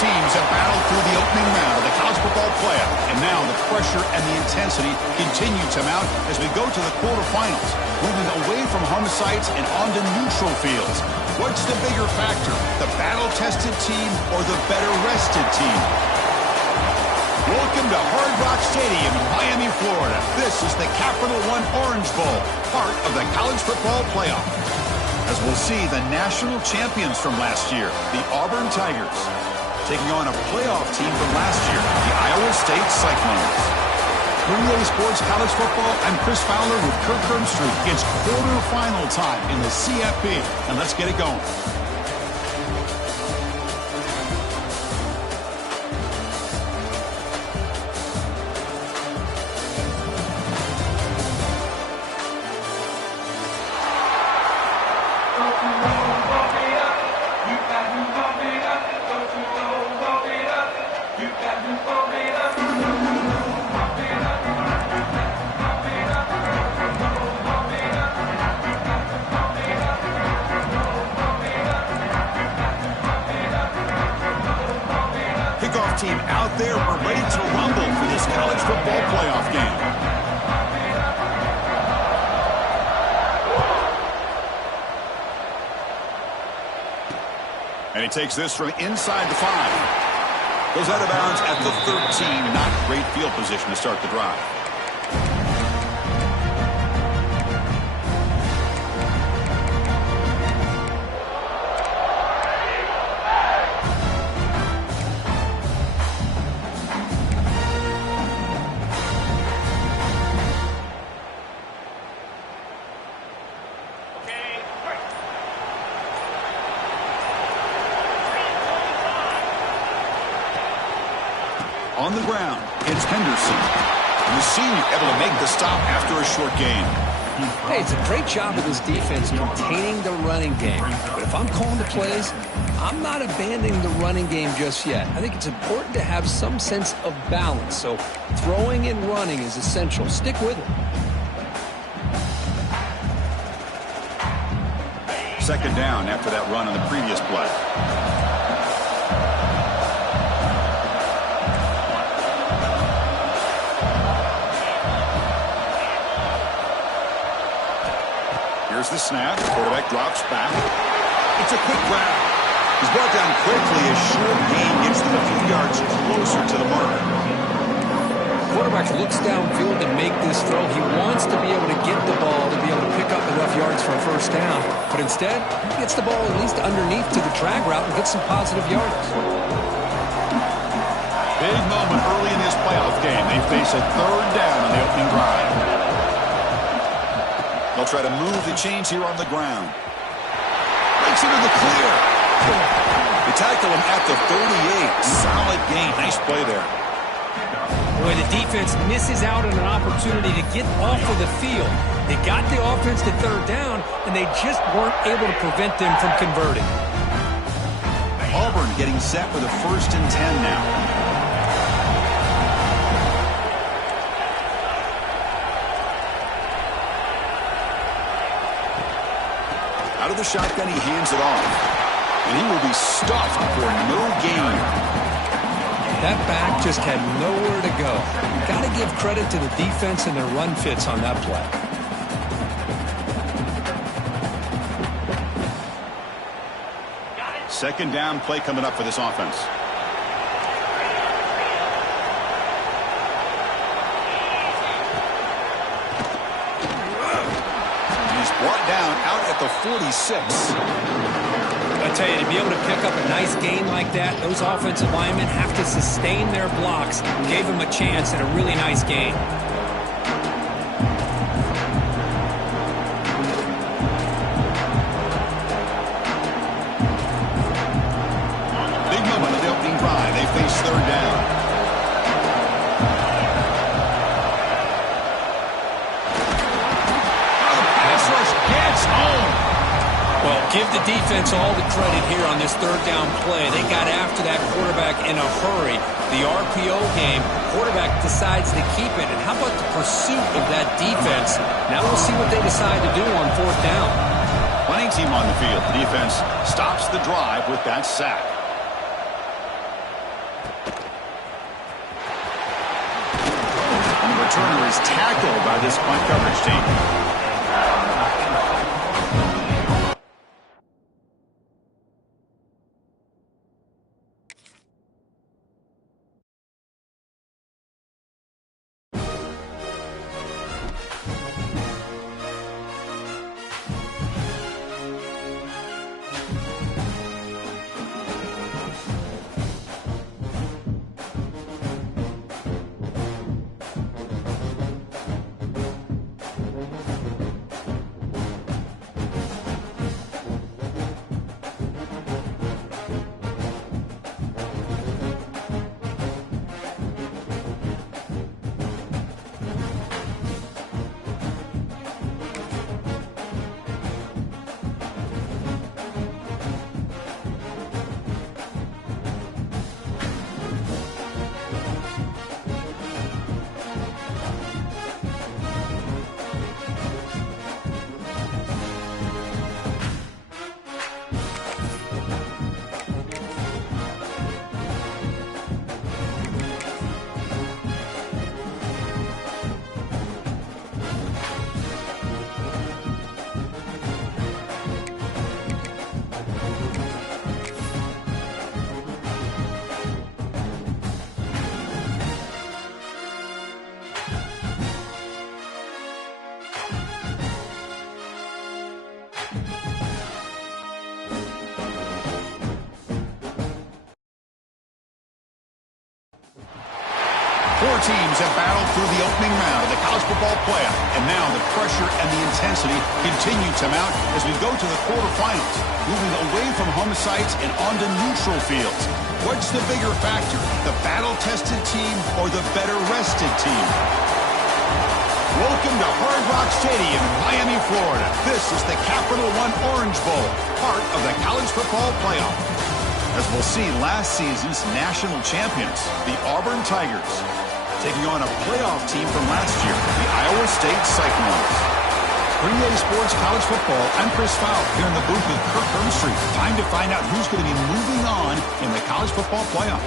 teams have battled through the opening round of the college football playoff, and now the pressure and the intensity continue to mount as we go to the quarterfinals, moving away from home sites and onto neutral fields. What's the bigger factor, the battle-tested team or the better-rested team? Welcome to Hard Rock Stadium in Miami, Florida. This is the Capital One Orange Bowl, part of the college football playoff. As we'll see the national champions from last year, the Auburn Tigers, taking on a playoff team from last year, the Iowa State Cyclones. For EA Sports College Football, I'm Chris Fowler with Kirk Herbstreit. It's quarterfinal time in the CFP, and let's get it going. Team out there, we're ready to rumble for this college football playoff game. And he takes this from inside the 5. Goes out of bounds at the 13. Not great field position to start the drive. On the ground, it's Henderson. The senior able to make the stop after a short gain. Hey, it's a great job of this defense containing the running game. But if I'm calling the plays, I'm not abandoning the running game just yet. I think it's important to have some sense of balance. So throwing and running is essential. Stick with it. Second down after that run on the previous play. Here's the snap. Quarterback drops back. It's a quick grab. He's brought down quickly. A short gain gets them a few yards closer to the mark. Quarterback looks downfield to make this throw. He wants to be able to get the ball to be able to pick up enough yards for a first down. But instead, he gets the ball at least underneath to the drag route and gets some positive yards. Big moment early in this playoff game. They face a third down on the opening drive. They'll try to move the chains here on the ground. Breaks into the clear. They tackle him at the 38. Solid gain. Nice play there. Boy, the defense misses out on an opportunity to get off of the field. They got the offense to third down, and they just weren't able to prevent them from converting. Auburn getting set with a 1st and 10 now. Out of the shotgun, he hands it off. And he will be stuffed for no gain. That back just had nowhere to go. Got to give credit to the defense and their run fits on that play. Second down play coming up for this offense. Brought down out at the 46. I tell you, to be able to pick up a nice gain like that, those offensive linemen have to sustain their blocks. Gave him a chance at a really nice gain. Big moment of the opening drive. They face third down. Well, give the defense all the credit here on this third down play. They got after that quarterback in a hurry. The RPO game, quarterback decides to keep it. And how about the pursuit of that defense? Now we'll see what they decide to do on 4th down. Punting team on the field. The defense stops the drive with that sack. And the returner is tackled by this punt coverage team. Four teams have battled through the opening round of the college football playoff, and now the pressure and the intensity continue to mount as we go to the quarterfinals, moving away from home sites and onto neutral fields. What's the bigger factor, the battle-tested team or the better-rested team? Welcome to Hard Rock Stadium in Miami, Florida. This is the Capital One Orange Bowl, part of the college football playoff. As we'll see, last season's national champions, the Auburn Tigers, taking on a playoff team from last year, the Iowa State Cyclones. Spring Day Sports College Football, I'm Chris Fowler here in the booth with Kirk Hermstreet. Time to find out who's going to be moving on in the college football playoff.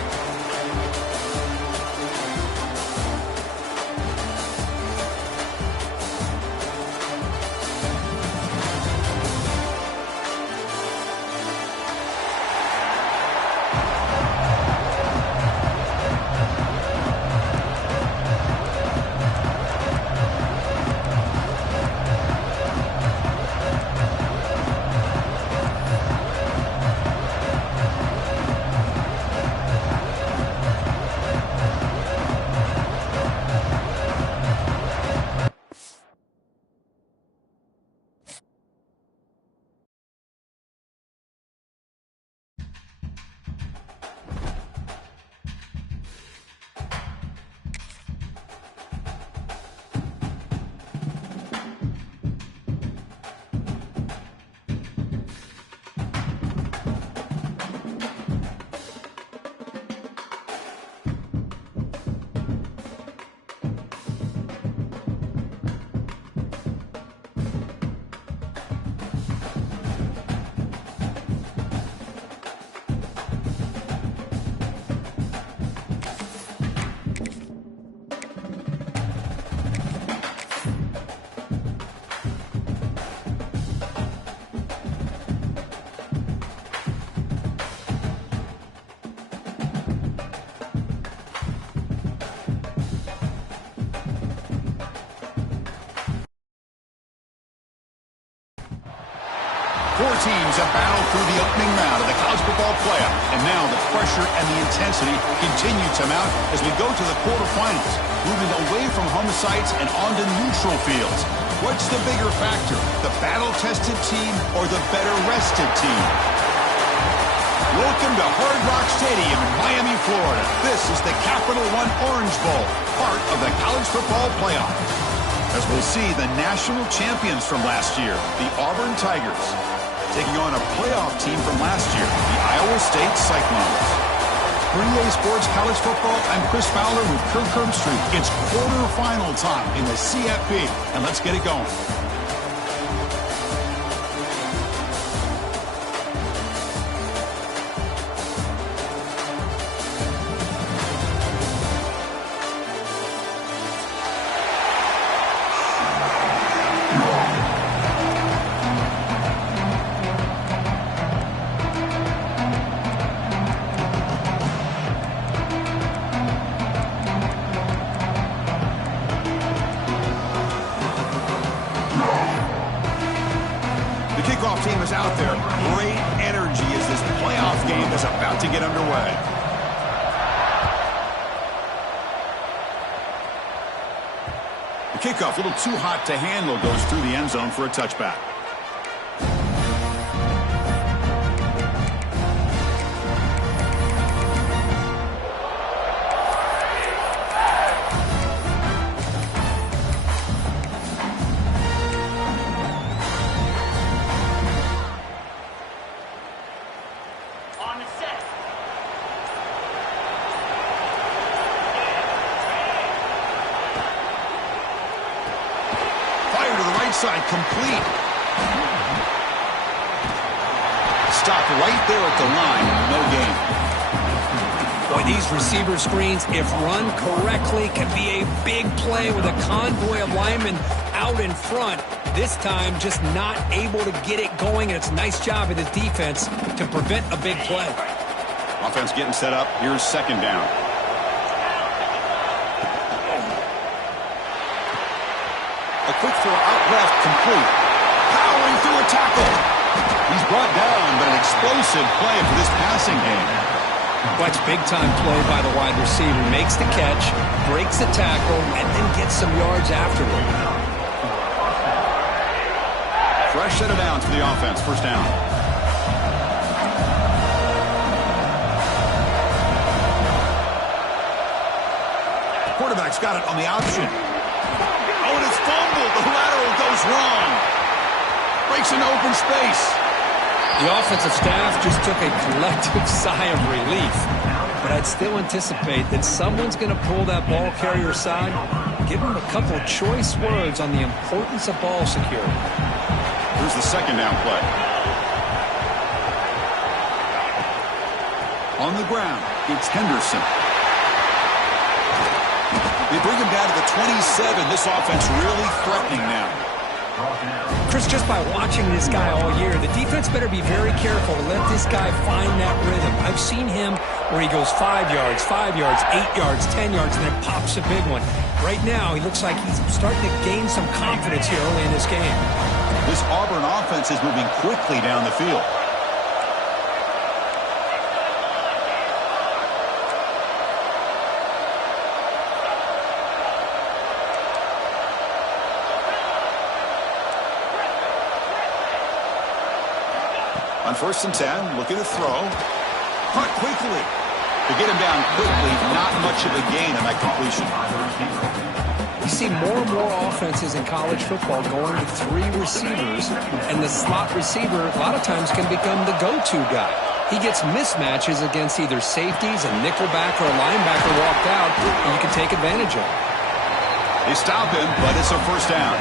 Four teams have battled through the opening round of the college football playoff, and now the pressure and the intensity continue to mount as we go to the quarterfinals, moving away from home sites and onto neutral fields. What's the bigger factor, the battle-tested team or the better-rested team? Welcome to Hard Rock Stadium in Miami, Florida. This is the Capital One Orange Bowl, part of the college football playoff. As we'll see, the national champions from last year, the Auburn Tigers, taking on a playoff team from last year, the Iowa State Cyclones. Spring Day Sports College Football, I'm Chris Fowler with Kirk Hermstreet. It's quarterfinal time in the CFP, and let's get it going. The kickoff team is out there. Great energy as this playoff game is about to get underway. The kickoff, a little too hot to handle, goes through the end zone for a touchback. Side complete. Stopped right there at the line. No gain. Boy, these receiver screens, if run correctly, can be a big play with a convoy of linemen out in front. This time, just not able to get it going, and it's a nice job of the defense to prevent a big play. Offense getting set up. Here's second down. A quick throw out left, complete. Powering through a tackle. He's brought down, but an explosive play for this passing game. That's big-time play by the wide receiver. Makes the catch, breaks the tackle, and then gets some yards afterward. Fresh set of downs for the offense. First down. Quarterback's got it on the option. Oh, and it's fumbled. The lateral goes wrong. Breaks into open space. The offensive staff just took a collective sigh of relief. But I'd still anticipate that someone's going to pull that ball carrier aside, give him a couple choice words on the importance of ball security. Here's the second down play. On the ground, it's Henderson. They bring him down to the 27. This offense really threatening now. Chris, just by watching this guy all year, the defense better be very careful to let this guy find that rhythm. I've seen him where he goes 5 yards, 5 yards, 8 yards, 10 yards, and then pops a big one. Right now, he looks like he's starting to gain some confidence here early in this game. This Auburn offense is moving quickly down the field. On 1st and 10, looking to throw. Caught quickly. To get him down quickly, not much of a gain on that completion. You see more and more offenses in college football going to 3 receivers, and the slot receiver a lot of times can become the go-to guy. He gets mismatches against either safeties, a nickelback, or a linebacker walked out, and you can take advantage of it. They stop him, but it's a first down.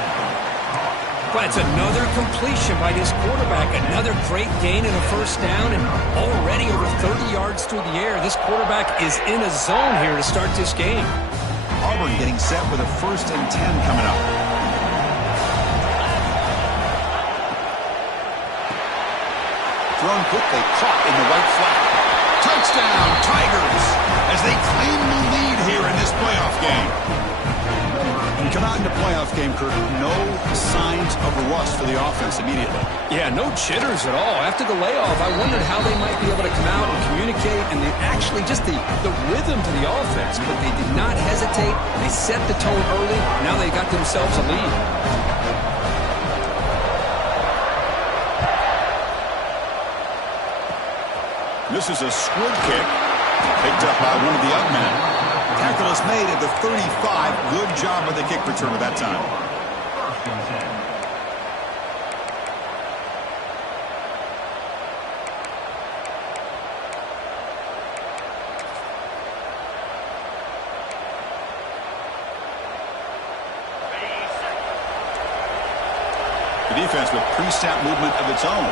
But it's another completion by this quarterback. Another great gain in a first down, and already over 30 yards through the air. This quarterback is in a zone here to start this game. Auburn getting set with a 1st and 10 coming up. Thrown quickly, caught in the right flat. Touchdown, Tigers, as they claim the lead here in this playoff game. You come out into playoff game, Kurt, no signs of rust for the offense immediately. Yeah, no jitters at all. After the layoff, I wondered how they might be able to come out and communicate and actually just the rhythm to the offense. But they did not hesitate. They set the tone early. Now they got themselves a lead. This is a squib kick picked up by one of the up men. Tackle is made at the 35. Good job with the kick return at that time. The defense with pre-snap movement of its own.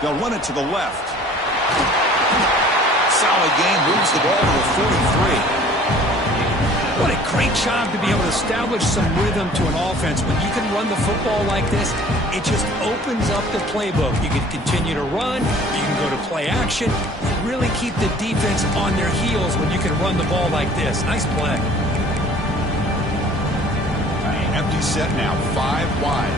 They'll run it to the left. Solid game, moves the ball to the 43. What a great job to be able to establish some rhythm to an offense. When you can run the football like this, it just opens up the playbook. You can continue to run, you can go to play action, and really keep the defense on their heels when you can run the ball like this. Nice play. Empty set now, 5 wide.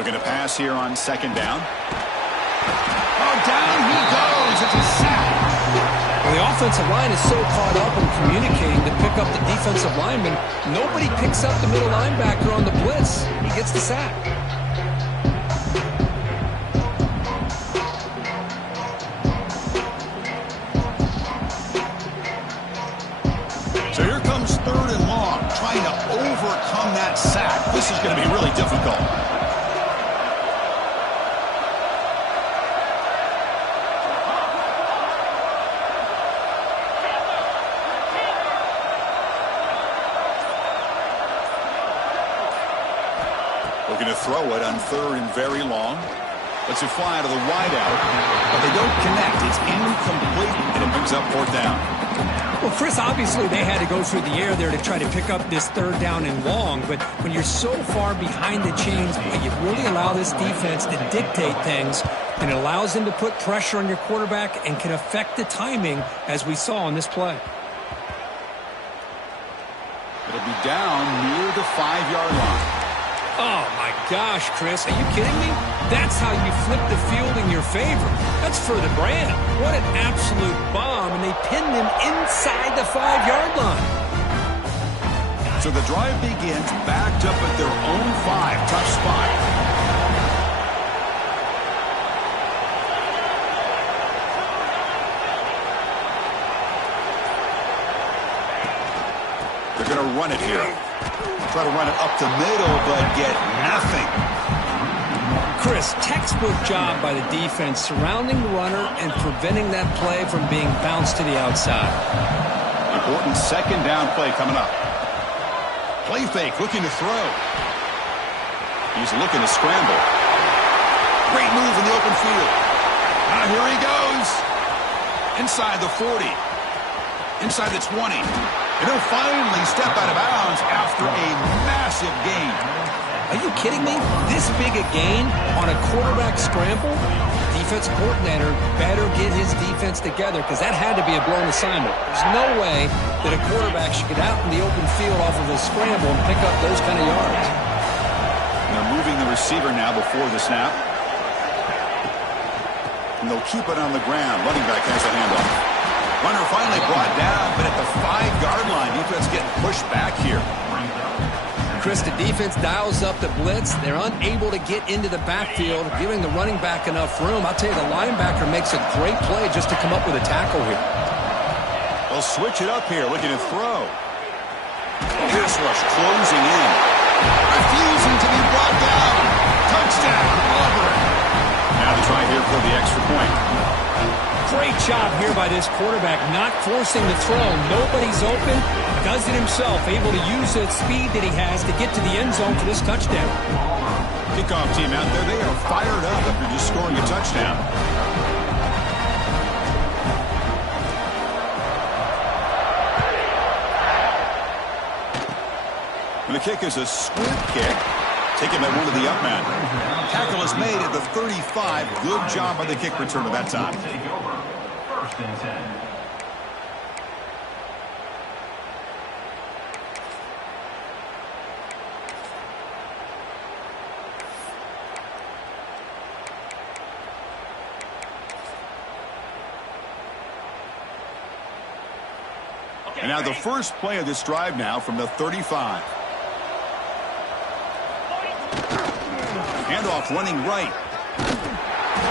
Looking to pass here on second down. Oh, down he goes. It's a sack. Well, the offensive line is so caught up in communicating to pick up the defensive lineman. Nobody picks up the middle linebacker on the blitz. He gets the sack. So here comes third and long, trying to overcome that sack. This is going to be really difficult. Looking to throw it on third and very long. Lets it fly to the wideout, but they don't connect. It's incomplete, and it brings up fourth down. Well, Chris, obviously they had to go through the air there to try to pick up this third down and long, but when you're so far behind the chains, you really allow this defense to dictate things, and it allows them to put pressure on your quarterback and can affect the timing, as we saw on this play. It'll be down near the 5-yard line. Oh, my gosh, Chris. Are you kidding me? That's how you flip the field in your favor. That's for the brand. What an absolute bomb, and they pinned him inside the 5-yard line. So the drive begins backed up at their own 5. Tough spot. They're going to run it here. Try to run it up the middle, but get nothing. Chris, textbook job by the defense surrounding the runner and preventing that play from being bounced to the outside. Important second down play coming up. Play fake, looking to throw. He's looking to scramble. Great move in the open field. Now here he goes. Inside the 40. Inside the 20. And he'll finally step out of bounds after a massive gain. Are you kidding me? This big a gain on a quarterback scramble? Defensive coordinator better get his defense together, because that had to be a blown assignment. There's no way that a quarterback should get out in the open field off of a scramble and pick up those kind of yards. They're moving the receiver now before the snap. And they'll keep it on the ground. Running back has the handoff. Runner finally brought down, but at the 5-yard line, defense getting pushed back here. Chris, the defense dials up the blitz. They're unable to get into the backfield, giving the running back enough room. I'll tell you, the linebacker makes a great play just to come up with a tackle here. They'll switch it up here, looking to throw. Pass rush closing in. Refusing to be brought down. Touchdown, Auburn. Now to try here for the extra point. Great job here by this quarterback, not forcing the throw. Nobody's open. Does it himself, able to use that speed that he has to get to the end zone for this touchdown. Kickoff team out there, they are fired up after just scoring a touchdown. And the kick is a squib kick. Taken by one of the up men. Tackle is made at the 35. Good job by the kick return at that time. First and 10. And now the first play of this drive now from the 35. Handoff running right.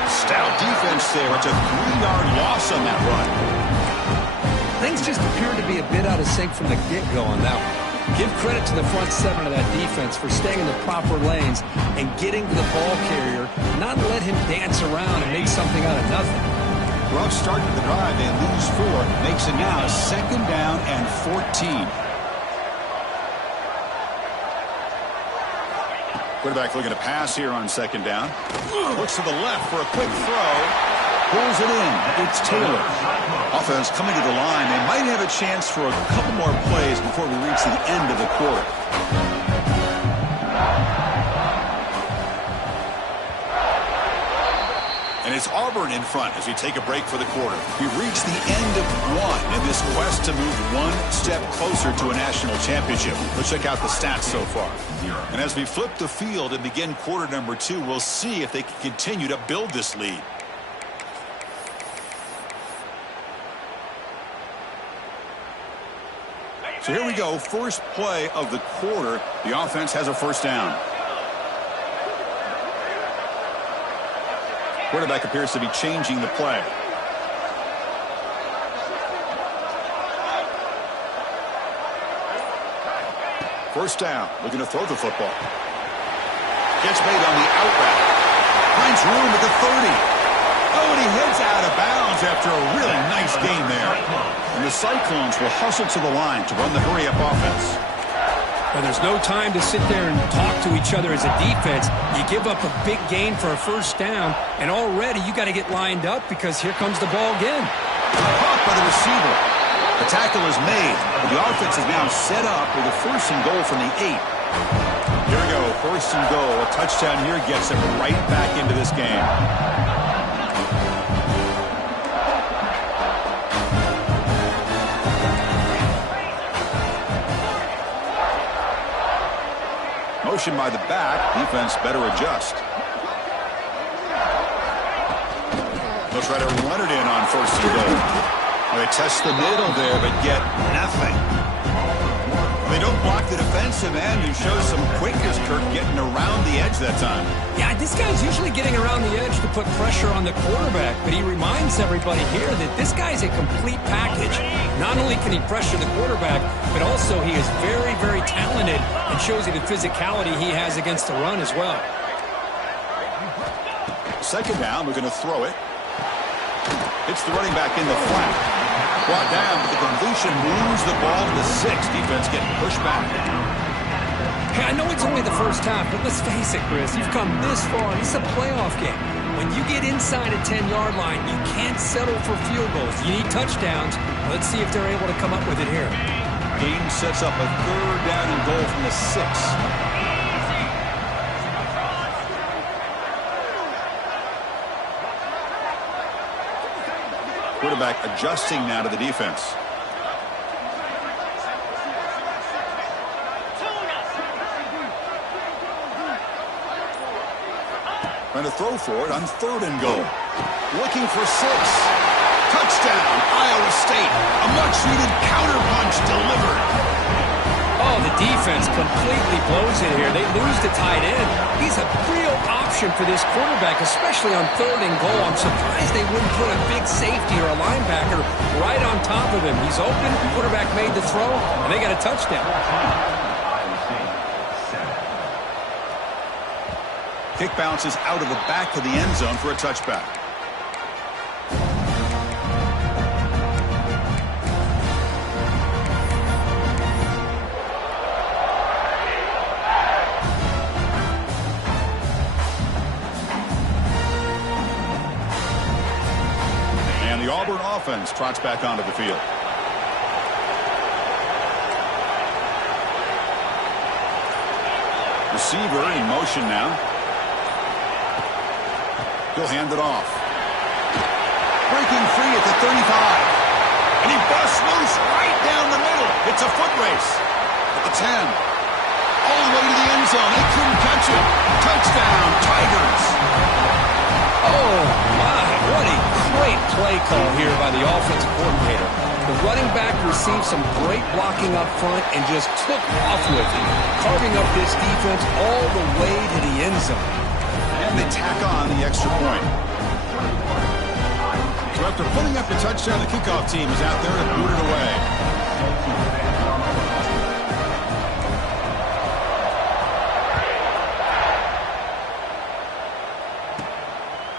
Stout defense there. It's a 3-yard loss on that run. Things just appear to be a bit out of sync from the get-go on that one. Give credit to the front 7 of that defense for staying in the proper lanes and getting to the ball carrier, not let him dance around and make something out of nothing. Rough start to the drive. They lose 4. Makes it now second down and 14. Quarterback looking to pass here on second down. Looks to the left for a quick throw. Pulls it in. It's Taylor. Offense coming to the line. They might have a chance for a couple more plays before we reach the end of the quarter. And it's Auburn in front as we take a break for the quarter. We've reached the end of one in this quest to move one step closer to a national championship. Let's check out the stats so far. And as we flip the field and begin quarter number 2, we'll see if they can continue to build this lead. So here we go, first play of the quarter. The offense has a first down. Quarterback appears to be changing the play. First down, looking to throw the football. Gets made on the out route. Finds room at the 30. Oh, and he heads out of bounds after a really nice gain there. And the Cyclones will hustle to the line to run the hurry-up offense. Well, there's no time to sit there and talk to each other as a defense. You give up a big gain for a first down, and already you got to get lined up because here comes the ball again. Caught by the receiver. The tackle is made, but the offense is now set up with a first and goal from the 8. Here we go, first and goal. A touchdown here gets them right back into this game. Motion by the back. Defense better adjust. They'll try to run it in on first and goal. They test the middle there, but get nothing. They don't block the defensive end, who shows some quickness, Kirk, getting around the edge that time. Yeah, this guy's usually getting around the edge to put pressure on the quarterback, but he reminds everybody here that this guy's a complete package. Not only can he pressure the quarterback, but also he is very, very talented and shows you the physicality he has against the run as well. Second down, we're going to throw it. It's the running back in the flat. Brought down, but the completion moves the ball to the 6. Defense getting pushed back. Hey, I know it's only the first half, but let's face it, Chris. You've come this far. This is a playoff game. When you get inside a 10-yard line, you can't settle for field goals. You need touchdowns. Let's see if they're able to come up with it here. Game sets up a third down and goal from the 6. Quarterback adjusting now to the defense. Trying to throw for it on third and goal. Looking for 6. Touchdown, Iowa State. A much-needed counter-punch delivered. Oh, the defense completely blows it here. They lose the tight end. He's a real option for this quarterback, especially on third and goal. I'm surprised they wouldn't put a big safety or a linebacker right on top of him. He's open, the quarterback made the throw, and they got a touchdown. Kick bounces out of the back of the end zone for a touchback. And the Auburn offense trots back onto the field. Receiver in motion now. He'll hand it off. Breaking free at the 35. And he busts loose right down the middle. It's a foot race. At the 10. All the way to the end zone. They couldn't catch him. Touchdown, Tigers. Oh, my. What a great play call here by the offensive coordinator. The running back received some great blocking up front and just took off with it, carving up this defense all the way to the end zone. And they tack on the extra point. So after putting up the touchdown, the kickoff team is out there to boot it away.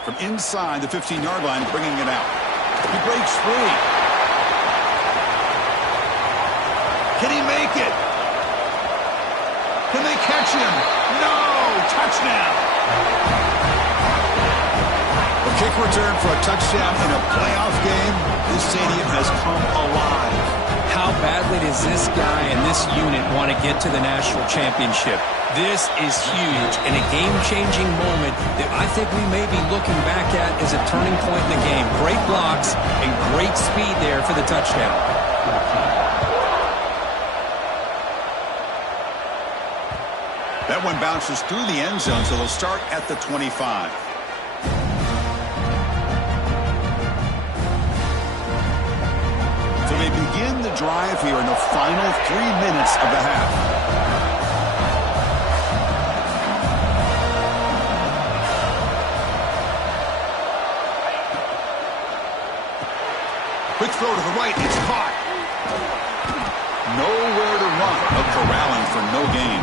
From inside the 15-yard line, bringing it out. He breaks free. Can he make it? Can they catch him? No! Touchdown! A kick return for a touchdown in a playoff game. This stadium has come alive. how badly does this guy and this unit want to get to the national championship? This is huge and a game-changing moment that I think we may be looking back at as a turning point in the game. Great blocks and great speed there for the touchdown. That one bounces through the end zone, so they'll start at the 25. So they begin the drive here in the final 3 minutes of the half. Quick throw to the right. It's caught. Nowhere to run. A corralling for no gain.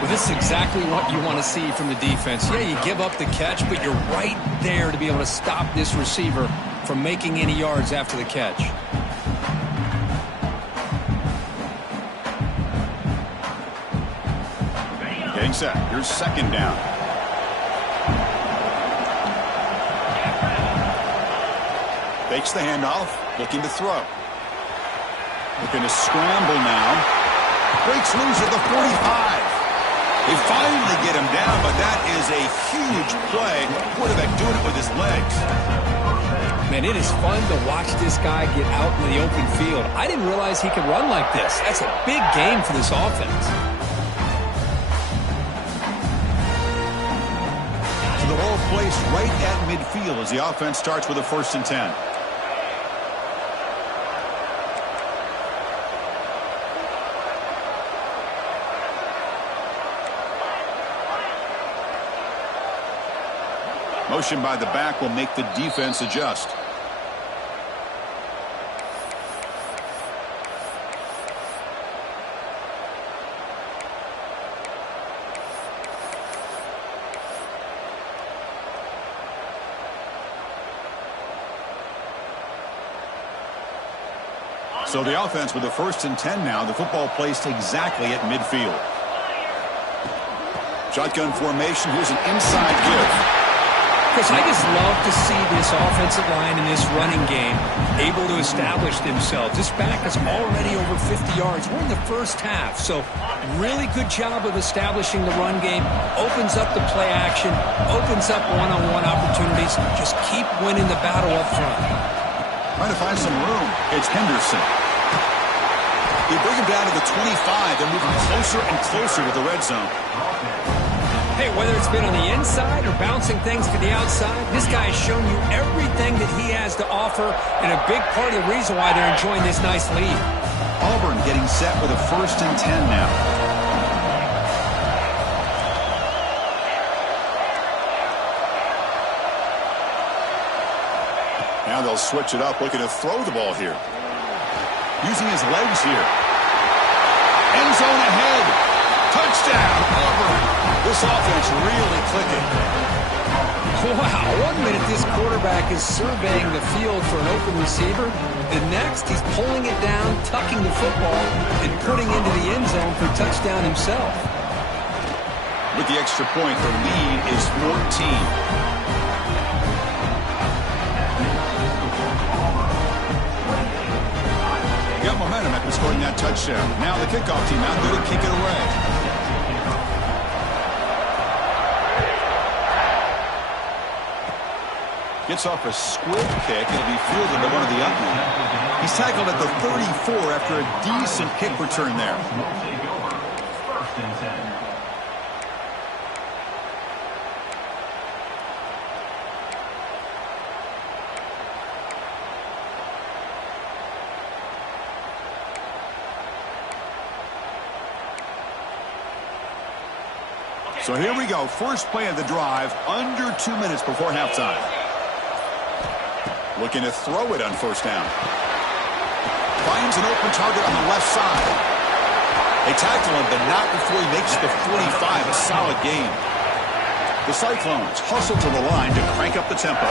Well, this is exactly what you want to see from the defense. Yeah, you give up the catch, but you're right there to be able to stop this receiver from making any yards after the catch. Getting set. Here's second down. Fakes the handoff. Looking to throw. Looking to scramble now. Breaks loose at the 45. They finally get him down, but that is a huge play. Quarterback doing it with his legs. Man, it is fun to watch this guy get out in the open field. I didn't realize he could run like this. That's a big game for this offense. So the ball placed right at midfield as the offense starts with a 1st and 10. Motion by the back will make the defense adjust. So the offense with a 1st and 10 now. The football placed exactly at midfield. Shotgun formation. Here's an inside give. Chris, I just love to see this offensive line and this running game able to establish themselves. This back is already over 50 yards. We're in the first half, so really good job of establishing the run game. Opens up the play action, opens up one-on-one opportunities. Just keep winning the battle up front. Trying to find some room. It's Henderson. They bring him down to the 25. They're moving closer and closer to the red zone. Hey, whether it's been on the inside or bouncing things to the outside, this guy has shown you everything that he has to offer, and a big part of the reason why they're enjoying this nice lead. Auburn getting set with a 1st and 10 now. Now they'll switch it up, looking to throw the ball here. Using his legs here. End zone ahead. Touchdown, Auburn. This offense really clicking. Wow, 1 minute this quarterback is surveying the field for an open receiver. The next, he's pulling it down, tucking the football, and putting into the end zone for a touchdown himself. With the extra point, the lead is 14. Got momentum after scoring that touchdown. Now the kickoff team out there to kick it away. Gets off a squib kick. It'll be fielded to one of the up men. He's tackled at the 34 after a decent kick return there. First and 10. So here we go. First play of the drive, under 2 minutes before halftime. Looking to throw it on 1st down. Finds an open target on the left side. They tackle him, but not before he makes the 45. A solid gain. The Cyclones hustle to the line to crank up the tempo.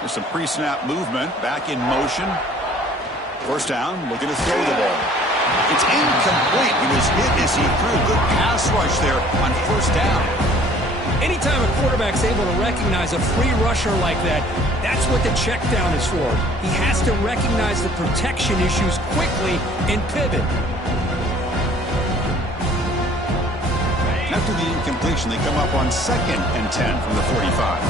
There's some pre-snap movement. Back in motion. 1st down, looking to throw the ball. It's incomplete. He was hit as he threw. Good pass rush there on first down. Anytime a quarterback's able to recognize a free rusher like that, that's what the check down is for. He has to recognize the protection issues quickly and pivot. After the incompletion, they come up on 2nd and 10 from the 45.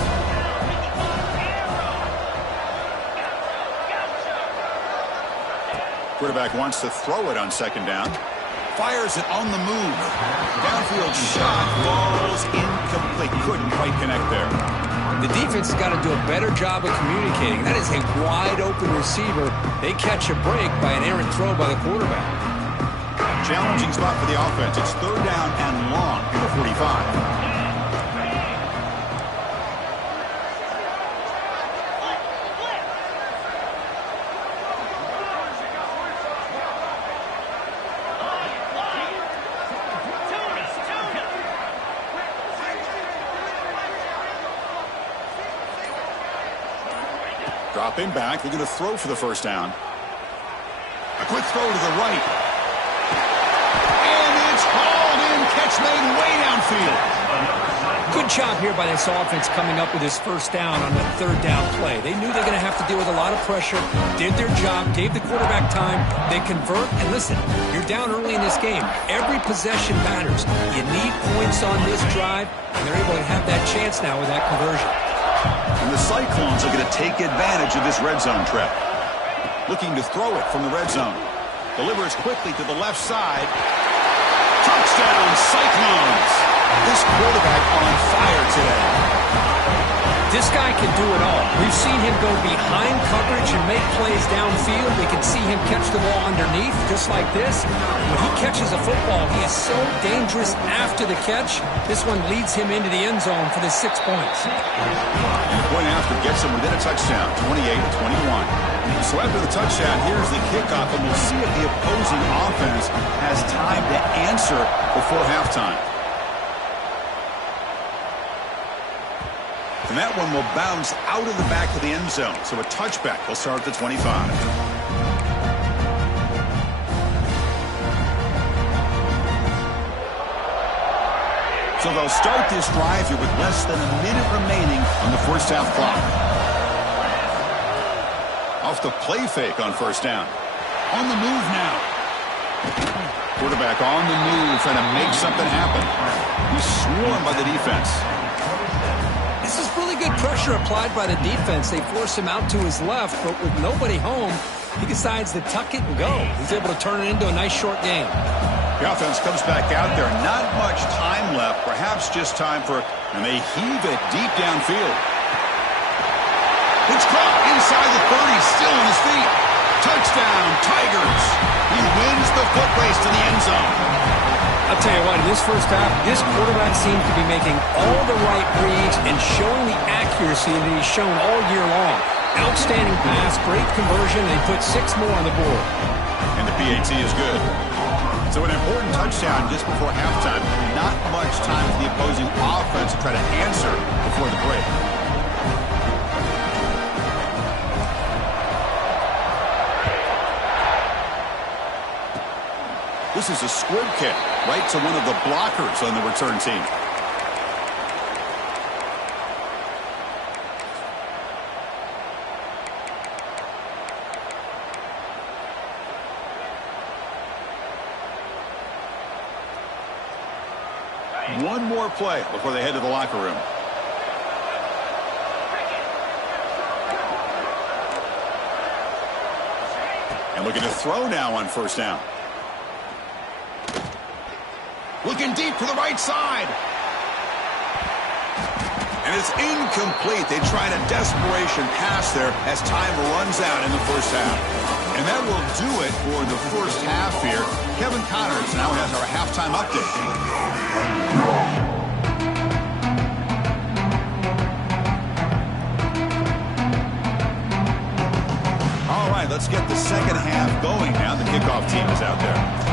Quarterback wants to throw it on 2nd down. Fires it on the move. Downfield shot falls incomplete. Couldn't quite connect there. The defense has got to do a better job of communicating. That is a wide open receiver. They catch a break by an errant throw by the quarterback. Challenging spot for the offense. It's 3rd down and long from the 45. Dropping back, they're going to throw for the 1st down. A quick throw to the right. And it's hauled in. Catch made way downfield. Good job here by this offense coming up with his 1st down on the 3rd down play. They knew they were going to have to deal with a lot of pressure, did their job, gave the quarterback time. They convert, and listen, you're down early in this game. Every possession matters. You need points on this drive, and they're able to have that chance now with that conversion. And the Cyclones are going to take advantage of this red zone trap. Looking to throw it from the red zone. Delivers quickly to the left side. Touchdown, Cyclones. This quarterback on fire today. This guy can do it all. We've seen him go behind coverage and make plays downfield. We can see him catch the ball underneath, just like this. When he catches a football, he is so dangerous after the catch. This one leads him into the end zone for the 6 points. And the point after gets him within a touchdown, 28-21. So after the touchdown, here's the kickoff, and we'll see if the opposing offense has time to answer before halftime. And that one will bounce out of the back of the end zone. So a touchback will start at the 25. So they'll start this drive here with less than a minute remaining on the 1st half clock. Off the play fake on 1st down. On the move now. Quarterback on the move, trying to make something happen. He's swarmed by the defense. This is really good pressure applied by the defense. They force him out to his left, but with nobody home, he decides to tuck it and go. He's able to turn it into a nice short game. The offense comes back out there. Not much time left. Perhaps just time for, and they heave it deep downfield. It's caught inside the 30, still on his feet. Touchdown, Tigers. He wins the foot race to the end zone. I'll tell you what, in this 1st half, this quarterback seems to be making all the right reads and showing the accuracy that he's shown all year long. Outstanding pass, great conversion, and they put 6 more on the board. And the PAT is good. So an important touchdown just before halftime. Not much time for the opposing offense to try to answer before the break. This is a squib kick right to one of the blockers on the return team. One more play before they head to the locker room. And looking to throw now on 1st down. Looking deep for the right side. And it's incomplete. They tried a desperation pass there as time runs out in the 1st half. And that will do it for the 1st half here. Kevin Connors now has our halftime update. All right, let's get the 2nd half going now. The kickoff team is out there.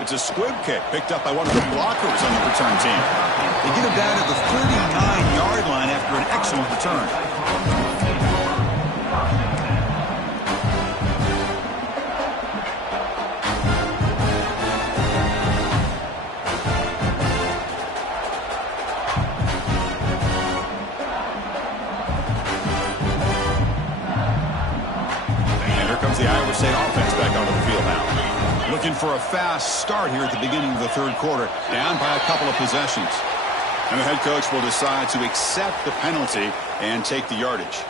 It's a squib kick picked up by one of the blockers on the return team. They get him down at the 39-yard line after an excellent return. a fast start here at the beginning of the third quarter, down by a couple of possessions. And the head coach will decide to accept the penalty and take the yardage.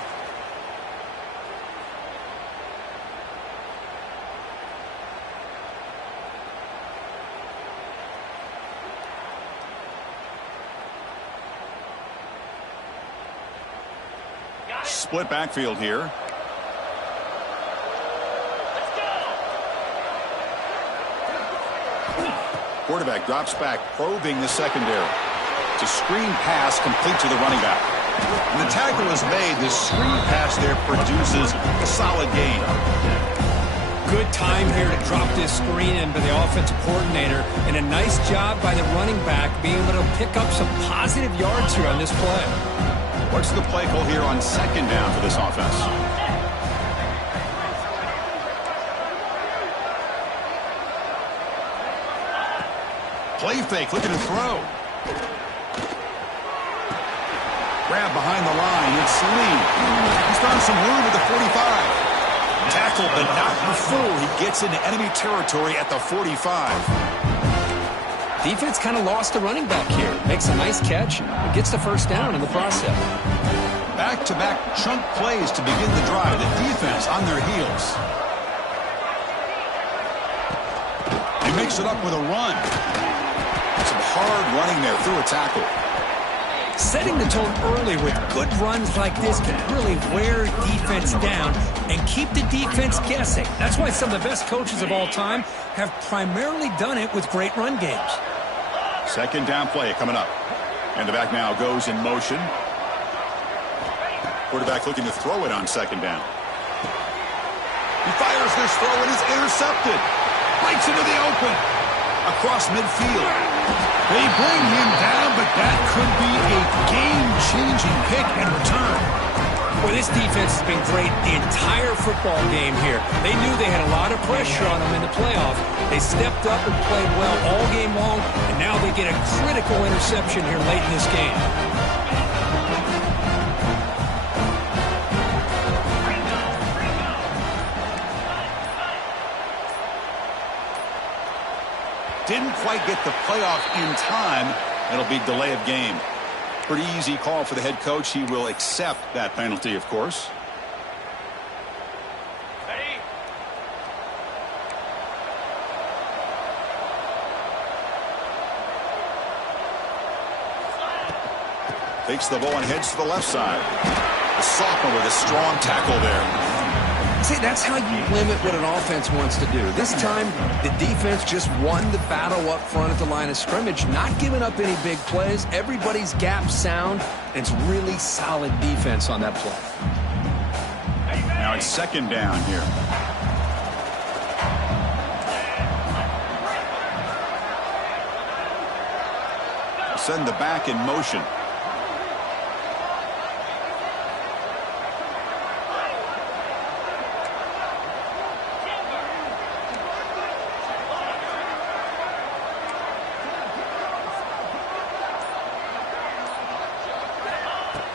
Split backfield here. Quarterback drops back, probing the secondary. It's a screen pass complete to the running back. When the tackle is made, the screen pass there produces a solid gain. Good time here to drop this screen in by the offensive coordinator, and a nice job by the running back being able to pick up some positive yards here on this play. What's the play call here on second down for this offense? Play fake, looking to throw. Grab behind the line, it's Lee. He's found some room at the 45. Tackled, but not before he gets into enemy territory at the 45. Defense kind of lost the running back here. Makes a nice catch and gets the first down in the process. Back-to-back chunk plays to begin the drive. The defense on their heels. He makes it up with a run. Some hard running there through a tackle. Setting the tone early with good runs like this can really wear defense down and keep the defense guessing. That's why some of the best coaches of all time have primarily done it with great run games. Second down play coming up. And the back now goes in motion. Quarterback looking to throw it on second down. He fires this throw and is intercepted. Right into the open. Across midfield. They bring him down, but that could be a game-changing pick and return. Well, this defense has been great the entire football game here. They knew they had a lot of pressure on them in the playoff. They stepped up and played well all game long, and now they get a critical interception here late in this game. Didn't quite get the playoff in time. It'll be delay of game. Pretty easy call for the head coach. He will accept that penalty, of course. Ready? Takes the ball and heads to the left side. The sophomore with a strong tackle there. See, that's how you limit what an offense wants to do. This time, the defense just won the battle up front at the line of scrimmage, not giving up any big plays. Everybody's gap sound, and it's really solid defense on that play. Now it's second down here. Send the back in motion.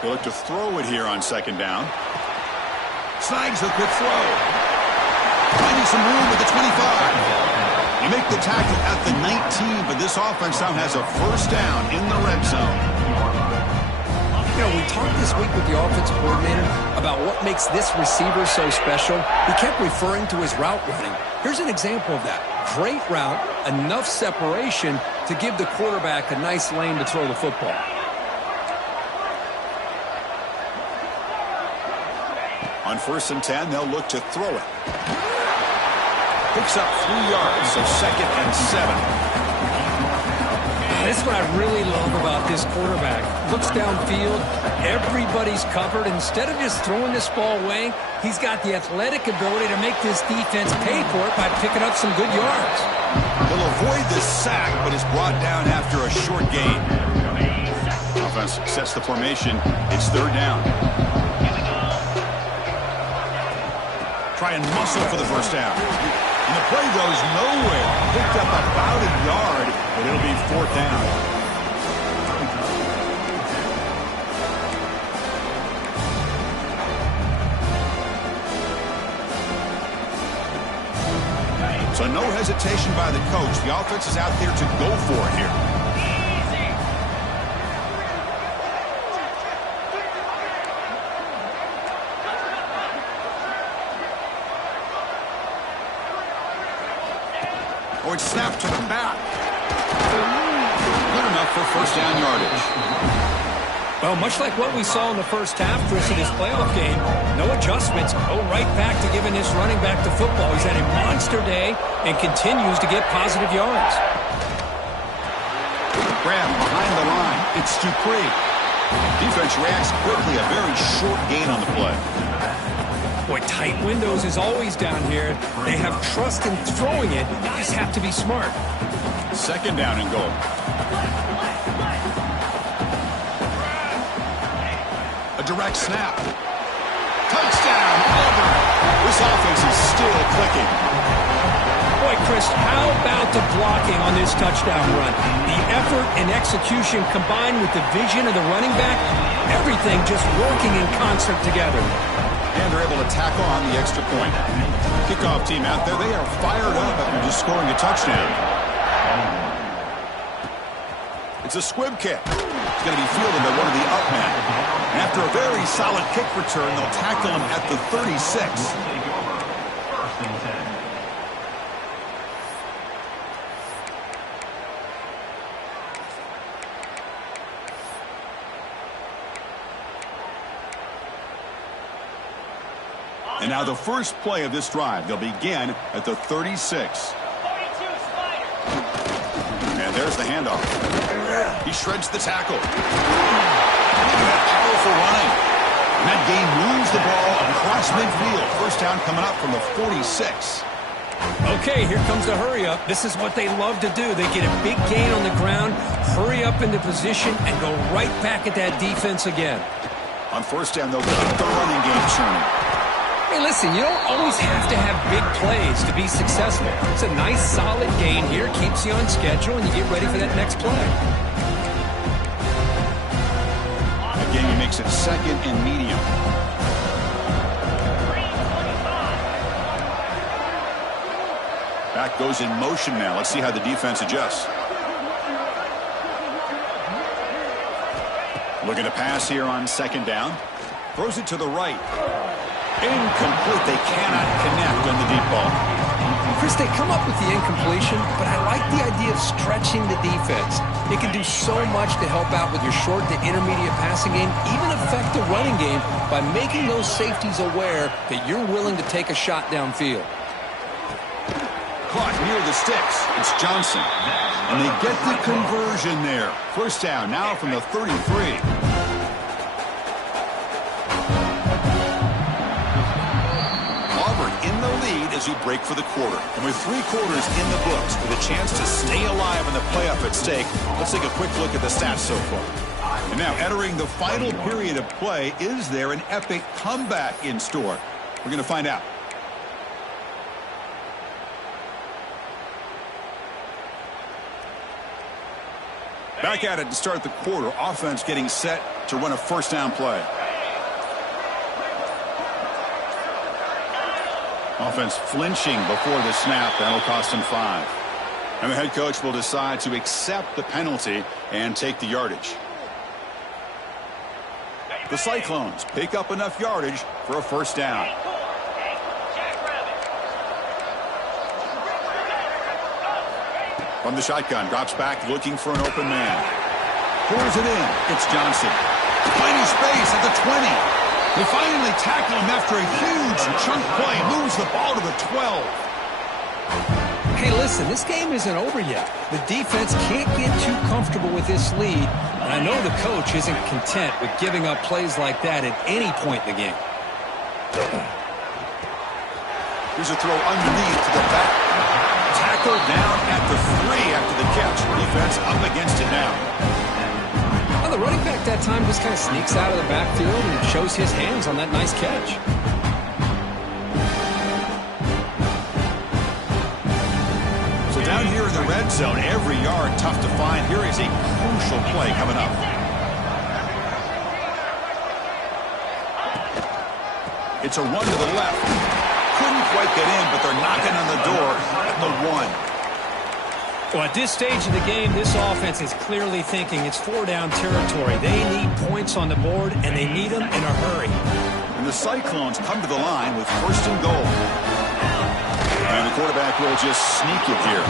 They look to throw it here on second down. Snags a quick throw. Finding some room at the 25. You make the tackle at the 19, but this offense now has a first down in the red zone. You know, we talked this week with the offensive coordinator about what makes this receiver so special. He kept referring to his route running. Here's an example of that. Great route, enough separation to give the quarterback a nice lane to throw the football. On 1st and 10, they'll look to throw it. Picks up 3 yards, so 2nd and 7. This is what I really love about this quarterback. Looks downfield, everybody's covered. Instead of just throwing this ball away, he's got the athletic ability to make this defense pay for it by picking up some good yards. He'll avoid the sack, but is brought down after a short gain. Offense sets the formation. It's third down. Try and muscle for the first down. And the play goes nowhere. Picked up about a yard, but it'll be fourth down. So So no hesitation by the coach. The offense is out there to go for it here. Oh, it's snapped to the back. Good enough for first down yardage. Well, much like what we saw in the first half, Chris, in this playoff game, no adjustments. Go right back to giving this running back to football. He's had a monster day and continues to get positive yards. Grab behind the line. It's Dupree. Defense reacts quickly. A very short gain on the play. Boy, tight windows is always down here. They have trust in throwing it. You just have to be smart. Second down and goal. A direct snap. Touchdown, Auburn. This offense is still clicking. Boy, Chris, how about the blocking on this touchdown run? The effort and execution combined with the vision of the running back, everything just working in concert together. And they're able to tack on the extra point. Kickoff team out there, they are fired up after just scoring a touchdown. It's a squib kick. It's going to be fielded by one of the up men. And after a very solid kick return, they'll tackle him at the 36. First and 10. And now the first play of this drive. They'll begin at the 36. And there's the handoff. He shreds the tackle. Look at that powerful running. And that gain moves the ball across midfield. First down coming up from the 46. Okay, here comes the hurry up. This is what they love to do. They get a big gain on the ground, hurry up into position, and go right back at that defense again. On first down, they'll keep the running game churning. Hey, listen, you don't always have to have big plays to be successful. It's a nice, solid gain here. Keeps you on schedule, and you get ready for that next play. Again, he makes it second and medium. Back goes in motion now. Let's see how the defense adjusts. Looking to pass here on second down. Throws it to the right. Incomplete. They cannot connect on the deep ball. Chris, they come up with the incompletion, but I like the idea of stretching the defense. It can do so much to help out with your short to intermediate passing game, even affect the running game by making those safeties aware that you're willing to take a shot downfield. Caught near the sticks. It's Johnson. And they get the conversion there. First down now from the 33. In the lead as you break for the quarter. And with 3 quarters in the books with a chance to stay alive in the playoff at stake, let's take a quick look at the stats so far. And now entering the final period of play, is there an epic comeback in store? We're going to find out. Back at it to start the quarter. Offense getting set to run a first down play. Offense flinching before the snap. That'll cost him 5. And the head coach will decide to accept the penalty and take the yardage. The Cyclones pick up enough yardage for a first down. From the shotgun, drops back looking for an open man. Pours it in. It's Johnson. Finding space at the 20. They finally tackle him after a huge chunk play. Moves the ball to the 12. Hey, listen, this game isn't over yet. The defense can't get too comfortable with this lead. And I know the coach isn't content with giving up plays like that at any point in the game. Here's a throw underneath to the back. Tackled down at the 3 after the catch. Defense up against it now. Well, the running back that time just kind of sneaks out of the backfield and shows his hands on that nice catch. So down here in the red zone, every yard tough to find. Here is a crucial play coming up. It's a run to the left. Couldn't quite get in, but they're knocking on the door. the 1. Well, at this stage of the game, this offense is clearly thinking it's 4-down territory. They need points on the board, and they need them in a hurry. And the Cyclones come to the line with 1st and goal. And the quarterback will just sneak it here.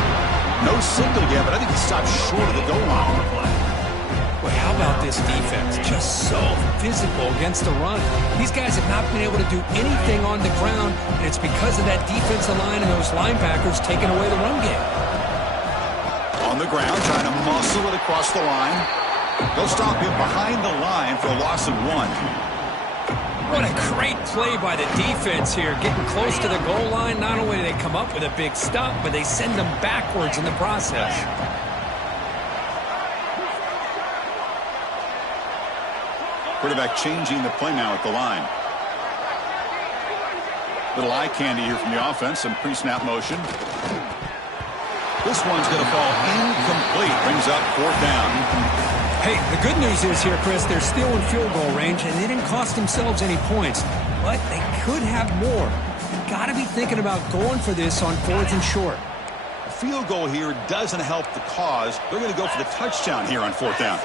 No signal yet, but I think he stopped short of the goal line. Well, how about this defense? Just so physical against the run. These guys have not been able to do anything on the ground, and it's because of that defensive line and those linebackers taking away the run game. On the ground, trying to muscle it across the line. They'll stop him behind the line for a loss of 1. What a great play by the defense here. Getting close to the goal line, not only do they come up with a big stop, but they send them backwards in the process. Quarterback changing the play now at the line. Little eye candy here from the offense. Some pre-snap motion. This one's going to fall incomplete. Brings up 4th down. Hey, the good news is here, Chris, they're still in field goal range, and they didn't cost themselves any points. But they could have more. Got to be thinking about going for this on 4th and short. A field goal here doesn't help the cause. They're going to go for the touchdown here on 4th down.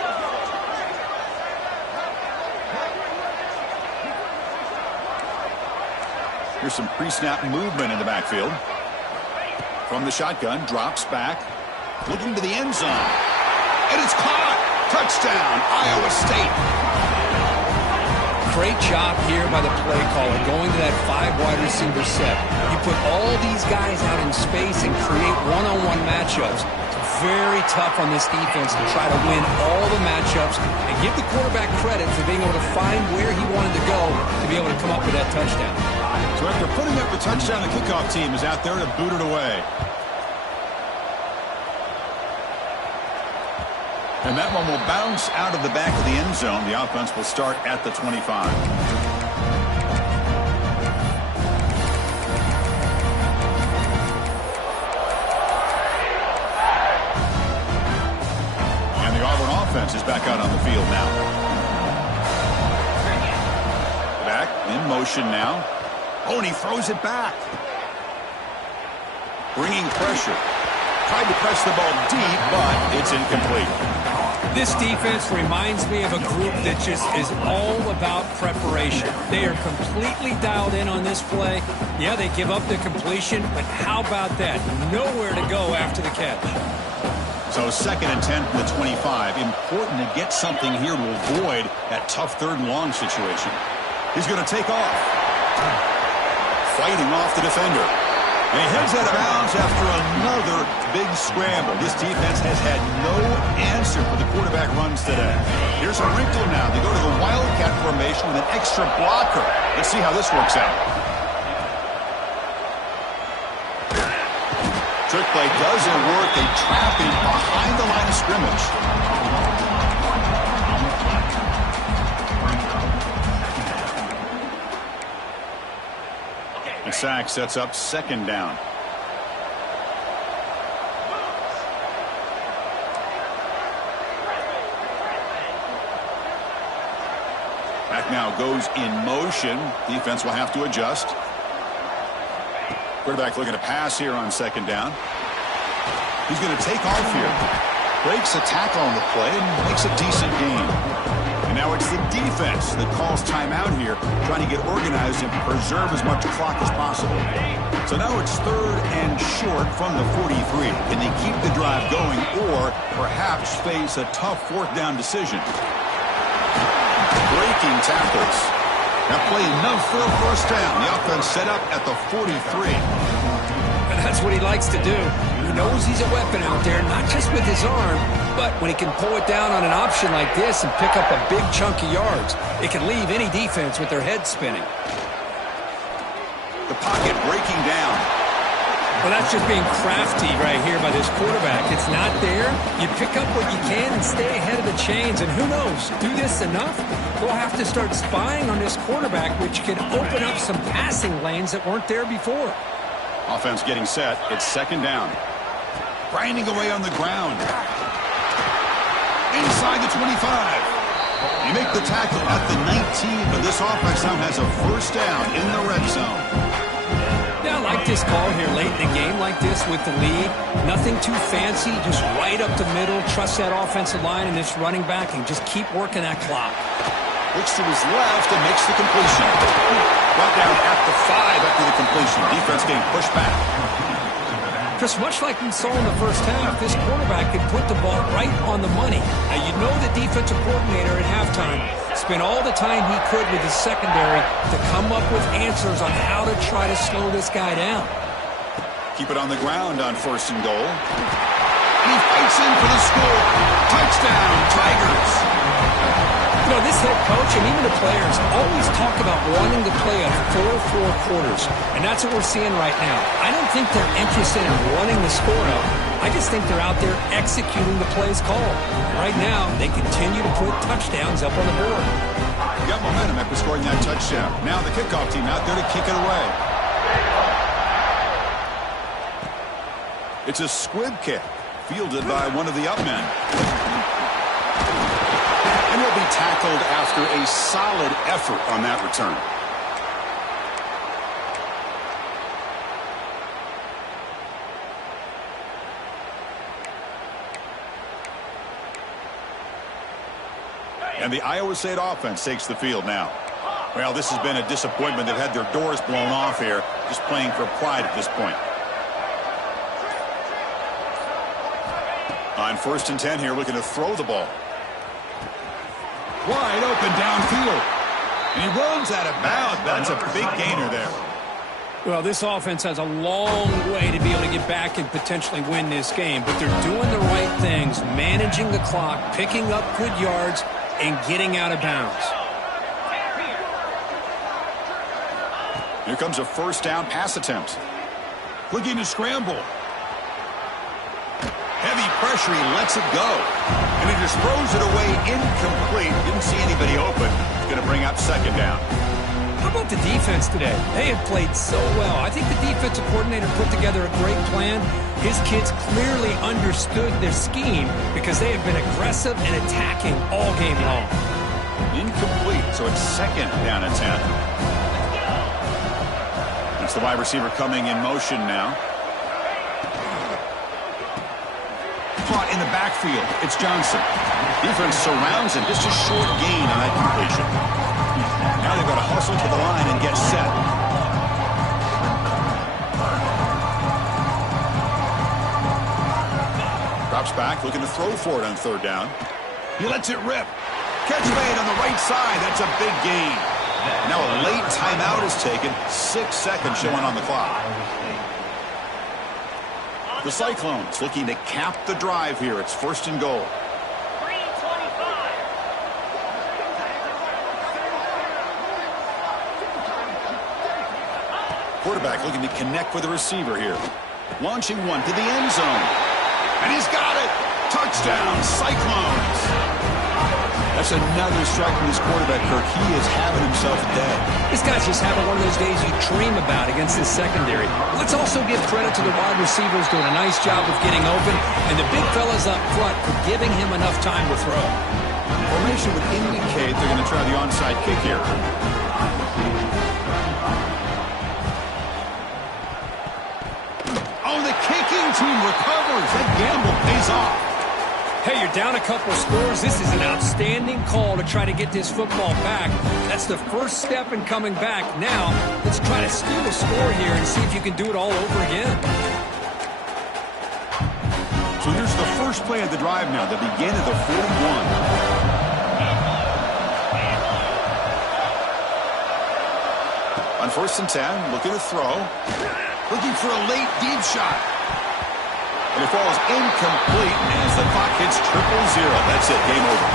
Here's some pre-snap movement in the backfield. From the shotgun, drops back, looking to the end zone. And it's caught! Touchdown, Iowa State! Great job here by the play caller, going to that 5-wide receiver set. You put all these guys out in space and create one-on-one matchups. It's very tough on this defense to try to win all the matchups and give the quarterback credit for being able to find where he wanted to go to be able to come up with that touchdown. So after putting up the touchdown, the kickoff team is out there to boot it away. And that one will bounce out of the back of the end zone. The offense will start at the 25. And the Auburn offense is back out on the field now. Back in motion now. Oh, and he throws it back. Bringing pressure. Tried to press the ball deep, but it's incomplete. This defense reminds me of a group that just is all about preparation. They are completely dialed in on this play. Yeah, they give up the completion, but how about that? Nowhere to go after the catch. So 2nd and 10 from the 25. Important to get something here to avoid that tough 3rd and long situation. He's going to take off. Fighting off the defender. And he heads out of bounds after another big scramble. This defense has had no answer for the quarterback runs today. Here's a wrinkle now. They go to the Wildcat formation with an extra blocker. Let's see how this works out. Trick play doesn't work. They trap him behind the line of scrimmage. The sack sets up 2nd down. Back now goes in motion. Defense will have to adjust. Quarterback looking to pass here on 2nd down. He's going to take off here. Breaks a tackle on the play and makes a decent gain. And now it's the defense that calls timeout here, trying to get organized and preserve as much clock as possible. So now it's 3rd and short from the 43. Can they keep the drive going or perhaps face a tough 4th down decision? Breaking tackles. Now play enough for a 1st down. The offense set up at the 43. And that's what he likes to do. He knows he's a weapon out there, not just with his arm, but when he can pull it down on an option like this and pick up a big chunk of yards, it can leave any defense with their head spinning. The pocket breaking down. Well, that's just being crafty right here by this quarterback. It's not there. You pick up what you can and stay ahead of the chains. And who knows, do this enough, we'll have to start spying on this quarterback, which can open up some passing lanes that weren't there before. Offense getting set. It's 2nd down. Grinding away on the ground. Inside the 25. You make the tackle at the 19, but this offense now has a 1st down in the red zone. Yeah, I like this call here late in the game like this with the lead. Nothing too fancy, just right up the middle. Trust that offensive line and this running back and just keep working that clock. Looks to his left and makes the completion. Brought down at the 5 after the completion. Defense getting pushed back. Chris, much like we saw in the first half, this quarterback could put the ball right on the money. Now, you know the defensive coordinator at halftime spent all the time he could with his secondary to come up with answers on how to try to slow this guy down. Keep it on the ground on 1st and goal. And he fights in for the score. Touchdown, Tigers. You know, this head coach and even the players always talk about wanting to play a 4-4 quarters, and that's what we're seeing right now. I don't think they're interested in running the score up. I just think they're out there executing the plays called. Right now, they continue to put touchdowns up on the board. Got momentum after scoring that touchdown. Now the kickoff team out there to kick it away. It's a squib kick, fielded by one of the up men. And will be tackled after a solid effort on that return. And the Iowa State offense takes the field now. Well, this has been a disappointment. They've had their doors blown off here, just playing for pride at this point. On 1st and 10 here, looking to throw the ball. Wide open downfield. And he runs out of bounds. That's a big gainer there. Well, this offense has a long way to be able to get back and potentially win this game, but they're doing the right things, managing the clock, picking up good yards, and getting out of bounds. Here comes a 1st down pass attempt. Looking to scramble. Heavy pressure, he lets it go. And he just throws it away incomplete. Didn't see anybody open. It's going to bring up 2nd down. How about the defense today? They have played so well. I think the defensive coordinator put together a great plan. His kids clearly understood their scheme because they have been aggressive and attacking all game long. Incomplete, so it's 2nd down and 10. That's the wide receiver coming in motion now. Caught in the backfield. It's Johnson. Defense surrounds him. Just a short gain on that completion. Now they've got to hustle to the line and get set. Drops back, looking to throw for it on 3rd down. He lets it rip. Catch made on the right side. That's a big gain. Now a late timeout is taken. 6 seconds showing on the clock. The Cyclones looking to cap the drive here. It's 1st and goal. Quarterback looking to connect with the receiver here. Launching one to the end zone. And he's got it. Touchdown, Cyclones. That's another strike from this quarterback, Kirk. He is having himself a day. This guy's just having one of those days you dream about against this secondary. Let's also give credit to the wide receivers doing a nice job of getting open, and the big fellas up front for giving him enough time to throw. Formation would indicate they're going to try the onside kick here. Oh, the kicking team recovers. That gamble pays off. Hey, you're down a couple scores. This is an outstanding call to try to get this football back. That's the first step in coming back. Now, let's try to steal a score here and see if you can do it all over again. So here's the first play of the drive now, the begin of the 41. On 1st and 10, looking to throw. Looking for a late deep shot. And it falls incomplete as the clock hits 0-0. That's it, game over.